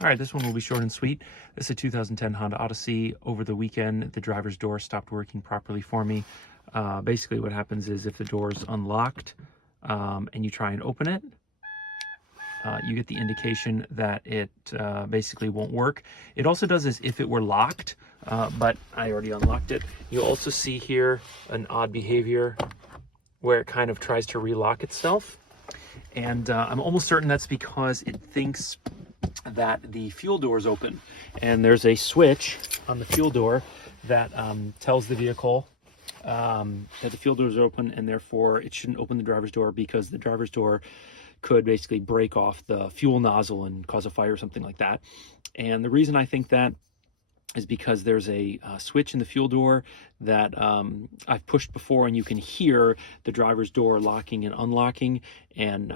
All right, this one will be short and sweet. This is a 2010 Honda Odyssey. Over the weekend, the driver's door stopped working properly for me. Basically what happens is if the door is unlocked and you try and open it, you get the indication that it basically won't work. It also does as if it were locked, but I already unlocked it. You'll also see here an odd behavior where it kind of tries to relock itself. And I'm almost certain that's because it thinks that the fuel door is open. And there's a switch on the fuel door that tells the vehicle that the fuel door is open, and therefore it shouldn't open the driver's door, because the driver's door could basically break off the fuel nozzle and cause a fire or something like that. And the reason I think that is because there's a switch in the fuel door that I've pushed before, and you can hear the driver's door locking and unlocking. And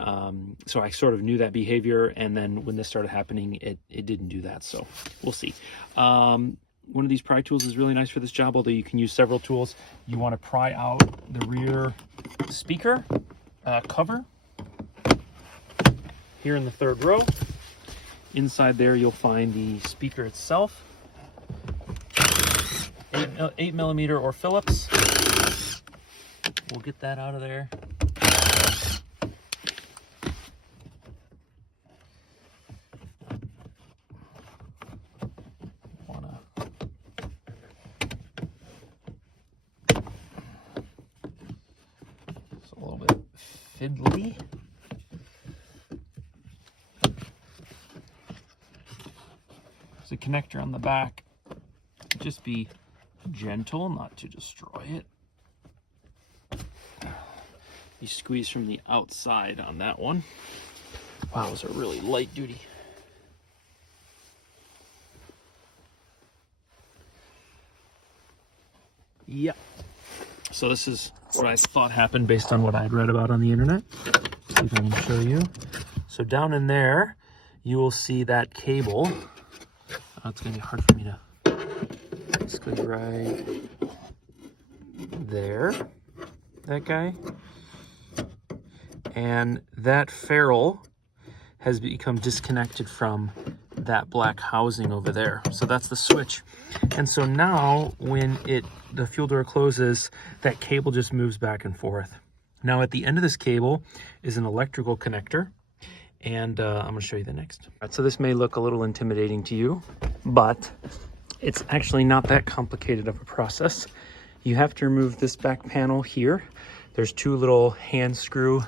so I sort of knew that behavior, and then when this started happening, it didn't do that. So we'll see. One of these pry tools is really nice for this job, although you can use several tools. You want to pry out the rear speaker cover here in the third row. Inside there, you'll find the speaker itself. 8mm or Phillips. We'll get that out of there. It's a little bit fiddly. There's a connector on the back. Just be gentle not to destroy it. You squeeze from the outside on that one. Wow, those are really light duty. Yep. So this is what I thought happened based on what I had read about on the internet. See if I can show you. So down in there, you will see that cable. Oh, it's gonna be hard for me to. Basically right there, that guy. And that ferrule has become disconnected from that black housing over there. So that's the switch. And so now when the fuel door closes, that cable just moves back and forth. Now at the end of this cable is an electrical connector, and I'm gonna show you the next. All right, so this may look a little intimidating to you, but it's actually not that complicated of a process. You have to remove this back panel here. There's two little hand screw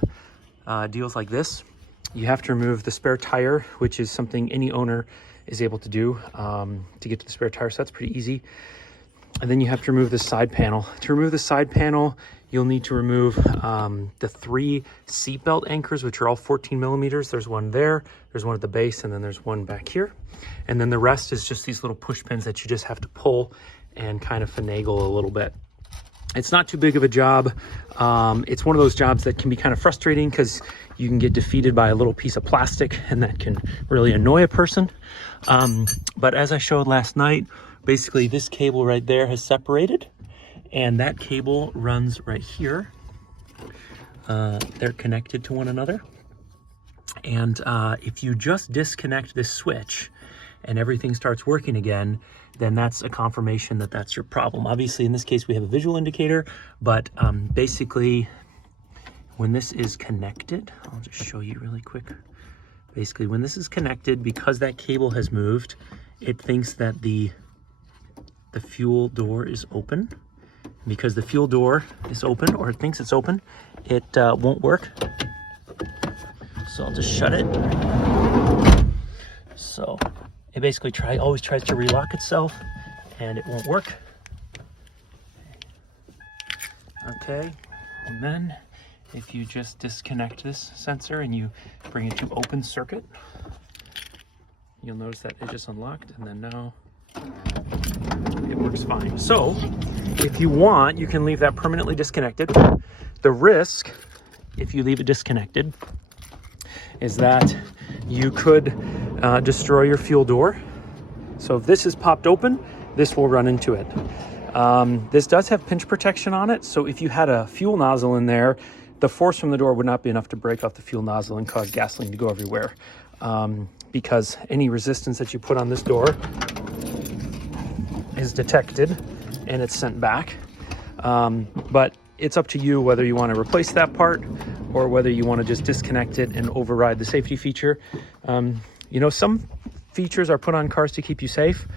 deals like this. You have to remove the spare tire, which is something any owner is able to do to get to the spare tire, so that's pretty easy. And then you have to remove the side panel. To remove the side panel, you'll need to remove the 3 seatbelt anchors, which are all 14mm. There's one there, there's one at the base, and then there's one back here. And then the rest is just these little push pins that you just have to pull and kind of finagle a little bit. It's not too big of a job. It's one of those jobs that can be kind of frustrating because you can get defeated by a little piece of plastic, and that can really annoy a person. But as I showed last night, basically this cable right there has separated, and that cable runs right here. They're connected to one another. And if you just disconnect this switch and everything starts working again, then that's a confirmation that that's your problem. Obviously, in this case, we have a visual indicator, but basically, when this is connected, I'll just show you really quick. Basically, when this is connected, because that cable has moved, it thinks that the fuel door is open. Because the fuel door is open, or it thinks it's open, it won't work. So I'll just shut it. So it basically always tries to relock itself, and it won't work. Okay, and then if you just disconnect this sensor and you bring it to open circuit, you'll notice that it just unlocked, and then now it works fine. So if you want, you can leave that permanently disconnected. The risk, if you leave it disconnected, is that you could destroy your fuel door. So if this is popped open, this will run into it. This does have pinch protection on it, so if you had a fuel nozzle in there, the force from the door would not be enough to break off the fuel nozzle and cause gasoline to go everywhere. because any resistance that you put on this door is detected and it's sent back. But it's up to you whether you want to replace that part or whether you want to just disconnect it and override the safety feature. You know, some features are put on cars to keep you safe.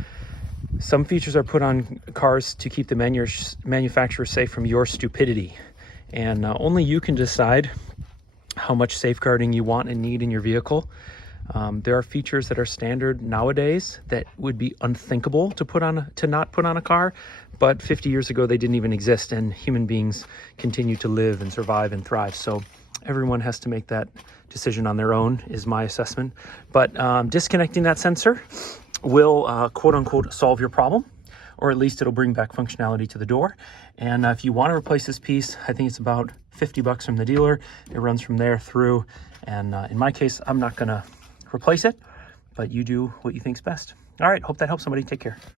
Some features are put on cars to keep the manufacturer safe from your stupidity. And only you can decide how much safeguarding you want and need in your vehicle. There are features that are standard nowadays that would be unthinkable to not put on a car, but 50 years ago they didn't even exist, and human beings continue to live and survive and thrive. So everyone has to make that decision on their own, is my assessment. But disconnecting that sensor will quote unquote solve your problem, or at least it'll bring back functionality to the door. And if you want to replace this piece, I think it's about $50 from the dealer. It runs from there through, and in my case, I'm not gonna replace it, but you do what you think's best. All right, hope that helps somebody. Take care.